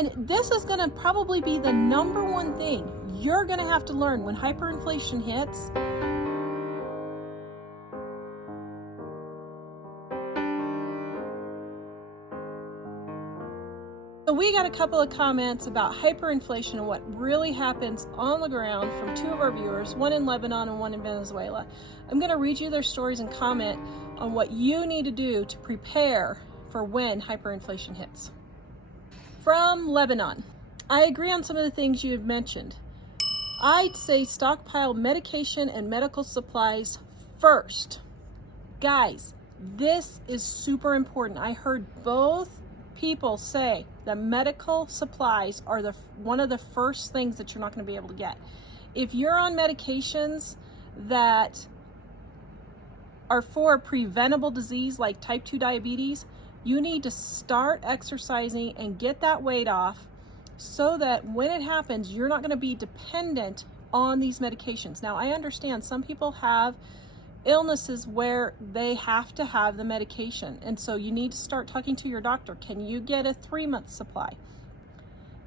And this is going to probably be the number one thing you're going to have to learn when hyperinflation hits. So we got a couple of comments about hyperinflation and what really happens on the ground from two of our viewers, one in Lebanon and one in Venezuela. I'm going to read you their stories and comment on what you need to do to prepare for when hyperinflation hits. From Lebanon, I agree on some of the things you have mentioned. I'd say stockpile medication and medical supplies first. Guys, this is super important. I heard both people say that medical supplies are one of the first things that you're not going to be able to get. If you're on medications that are for preventable disease like type 2 diabetes, you need to start exercising and get that weight off so that when it happens, you're not going to be dependent on these medications. Now, I understand some people have illnesses where they have to have the medication, and so you need to start talking to your doctor. Can you get a 3-month supply?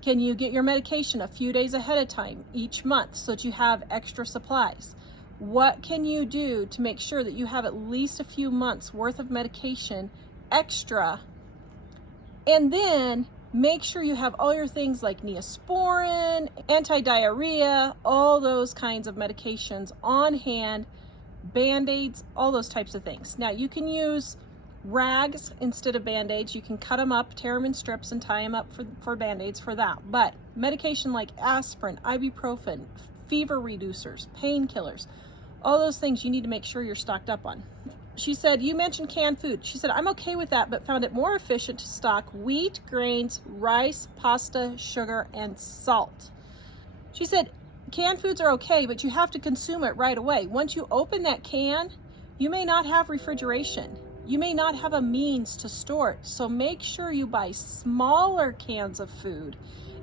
Can you get your medication a few days ahead of time each month so that you have extra supplies? What can you do to make sure that you have at least a few months worth of medication extra? And then make sure you have all your things like Neosporin, anti-diarrhea, all those kinds of medications on hand, Band-Aids, all those types of things. Now, you can use rags instead of Band-Aids. You can cut them up, tear them in strips, and tie them up for Band-Aids for that. But medication like aspirin, ibuprofen, fever reducers, painkillers, all those things you need to make sure you're stocked up on. She said, you mentioned canned food. She said, I'm okay with that, but found it more efficient to stock wheat, grains, rice, pasta, sugar, and salt. She said, canned foods are okay, but you have to consume it right away. Once you open that can, you may not have refrigeration. You may not have a means to store it. So make sure you buy smaller cans of food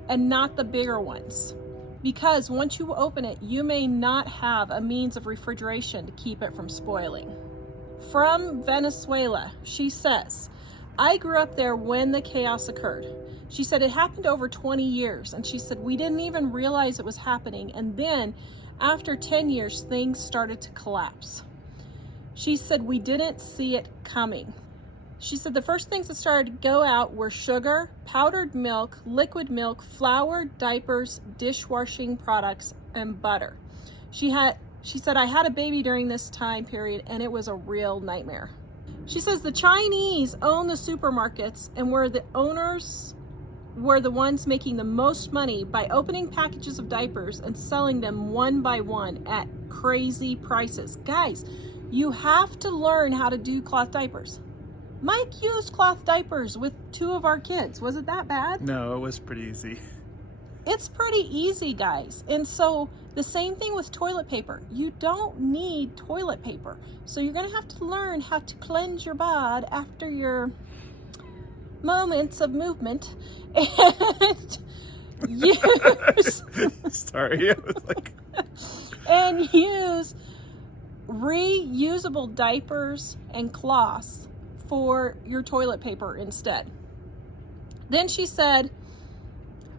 and not the bigger ones. Because once you open it, you may not have a means of refrigeration to keep it from spoiling. From Venezuela, she says, I grew up there when the chaos occurred. She said it happened over 20 years, and she said we didn't even realize it was happening, and then after 10 years, things started to collapse. She said we didn't see it coming. She said the first things that started to go out were sugar, powdered milk, liquid milk, flour, diapers, dishwashing products, and butter. She said, I had a baby during this time period, and it was a real nightmare. She says the Chinese own the supermarkets and were the owners were the ones making the most money by opening packages of diapers and selling them one by one at crazy prices. Guys, you have to learn how to do cloth diapers. Mike used cloth diapers with 2 of our kids. Was it that bad? No, it was pretty easy. It's pretty easy, guys. And so the same thing with toilet paper. You don't need toilet paper. So you're going to have to learn how to cleanse your bod after your moments of movement and use Sorry, I was like and use reusable diapers and cloths for your toilet paper instead. Then she said,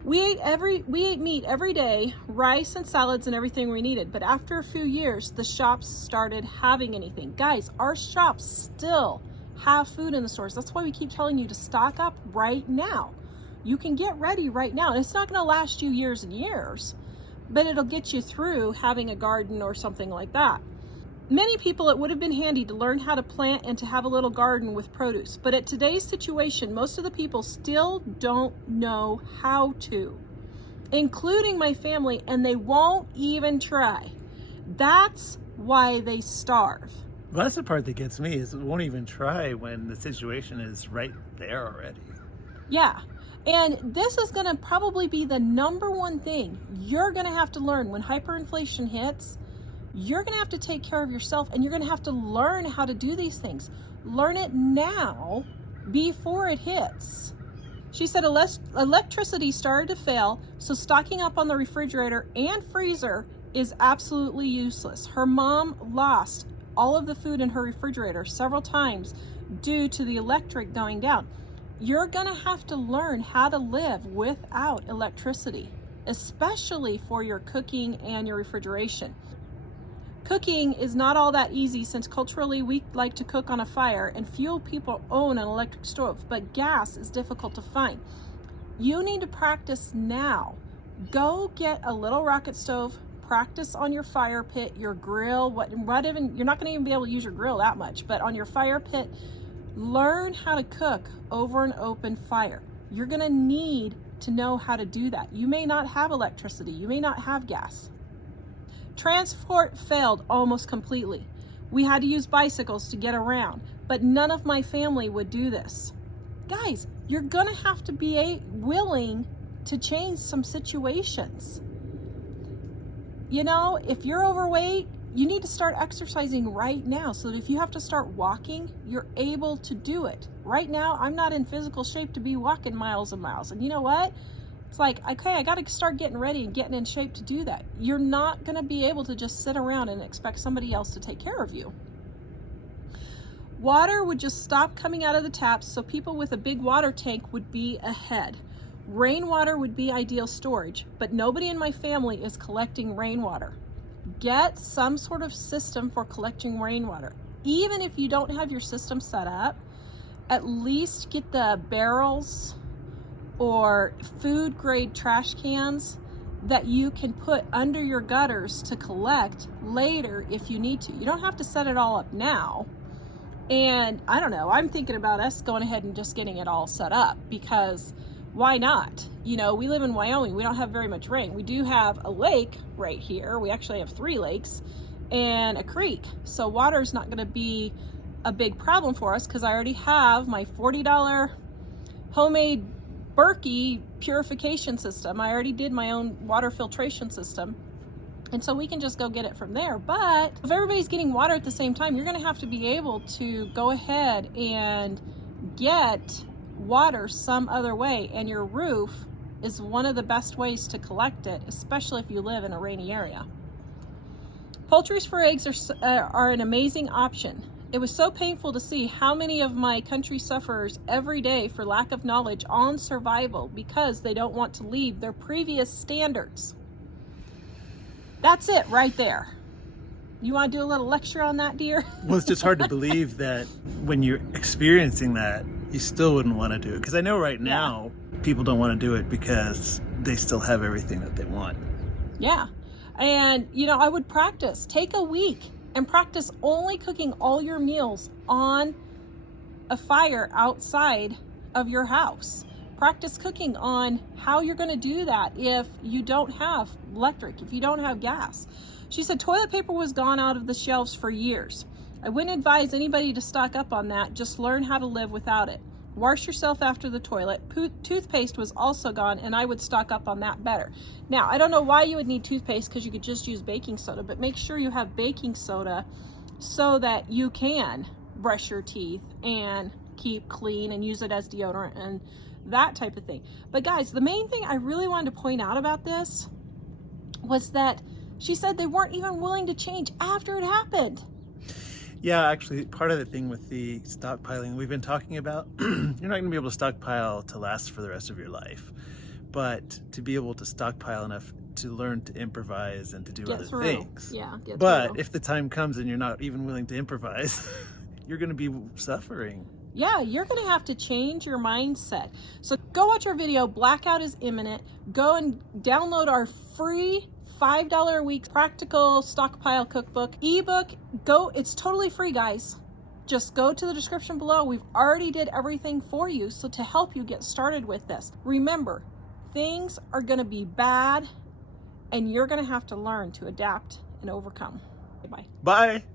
we ate meat every day, rice and salads and everything we needed. But after a few years, the shops started having anything. Guys, our shops still have food in the stores. That's why we keep telling you to stock up right now. You can get ready right now. And it's not going to last you years and years, but it'll get you through having a garden or something like that. Many people, it would have been handy to learn how to plant and to have a little garden with produce. But at today's situation, most of the people still don't know how to, including my family, and they won't even try. That's why they starve. Well, that's the part that gets me, is it won't even try when the situation is right there already. Yeah. And this is going to probably be the number one thing you're going to have to learn when hyperinflation hits. You're going to have to take care of yourself, and you're going to have to learn how to do these things. Learn it now before it hits. She said electricity started to fail, so stocking up on the refrigerator and freezer is absolutely useless. Her mom lost all of the food in her refrigerator several times due to the electric going down. You're gonna have to learn how to live without electricity, especially for your cooking and your refrigeration. Cooking is not all that easy since culturally we like to cook on a fire and few people own an electric stove, but gas is difficult to find. You need to practice now. Go get a little rocket stove, practice on your fire pit, your grill, you're not gonna even be able to use your grill that much, but on your fire pit, learn how to cook over an open fire. You're gonna need to know how to do that. You may not have electricity, you may not have gas. Transport failed almost completely. We had to use bicycles to get around, but none of my family would do this. Guys, you're gonna have to be willing to change some situations. You know, if you're overweight, you need to start exercising right now so that if you have to start walking, you're able to do it. Right now, I'm not in physical shape to be walking miles and miles. And you know what? It's like, okay, I got to start getting ready and getting in shape to do that. You're not going to be able to just sit around and expect somebody else to take care of you. Water would just stop coming out of the taps, so people with a big water tank would be ahead. Rainwater would be ideal storage, but nobody in my family is collecting rainwater. Get some sort of system for collecting rainwater. Even if you don't have your system set up, at least get the barrels or food grade trash cans that you can put under your gutters to collect later if you need to. You don't have to set it all up now. And I don't know, I'm thinking about us going ahead and just getting it all set up, because why not? You know, we live in Wyoming, we don't have very much rain. We do have a lake right here. We actually have 3 lakes and a creek. So water's not gonna be a big problem for us because I already have my $40 homemade Berkey purification system. I already did my own water filtration system. And so we can just go get it from there. But if everybody's getting water at the same time, you're gonna have to be able to go ahead and get water some other way. And your roof is one of the best ways to collect it, especially if you live in a rainy area. Poultries for eggs are an amazing option. It was so painful to see how many of my country sufferers every day for lack of knowledge on survival because they don't want to leave their previous standards. That's it right there. You want to do a little lecture on that, dear? Well, it's just hard to believe that when you're experiencing that, you still wouldn't want to do it. Because I know right now, people don't want to do it because they still have everything that they want. Yeah. And, you know, I would practice. Take a week and practice only cooking all your meals on a fire outside of your house. Practice cooking on how you're going to do that if you don't have electric, if you don't have gas. She said toilet paper was gone out of the shelves for years. I wouldn't advise anybody to stock up on that. Just learn how to live without it. Wash yourself after the toilet. Toothpaste was also gone, and I would stock up on that better. Now, I don't know why you would need toothpaste because you could just use baking soda, but make sure you have baking soda so that you can brush your teeth and keep clean and use it as deodorant and that type of thing. But guys, the main thing I really wanted to point out about this was that she said they weren't even willing to change after it happened. Yeah, actually, part of the thing with the stockpiling we've been talking about, you're not going to be able to stockpile to last for the rest of your life. But to be able to stockpile enough to learn to improvise and to do other things. Yeah, but if the time comes and you're not even willing to improvise, you're going to be suffering. Yeah, you're going to have to change your mindset. So go watch our video, Blackout is Imminent. Go and download our free $5 a week practical stockpile cookbook ebook. It's totally free, guys. Just go to the description below. We've already did everything for you, so to help you get started with this. Remember, things are going to be bad and you're going to have to learn to adapt and overcome. Bye. Bye.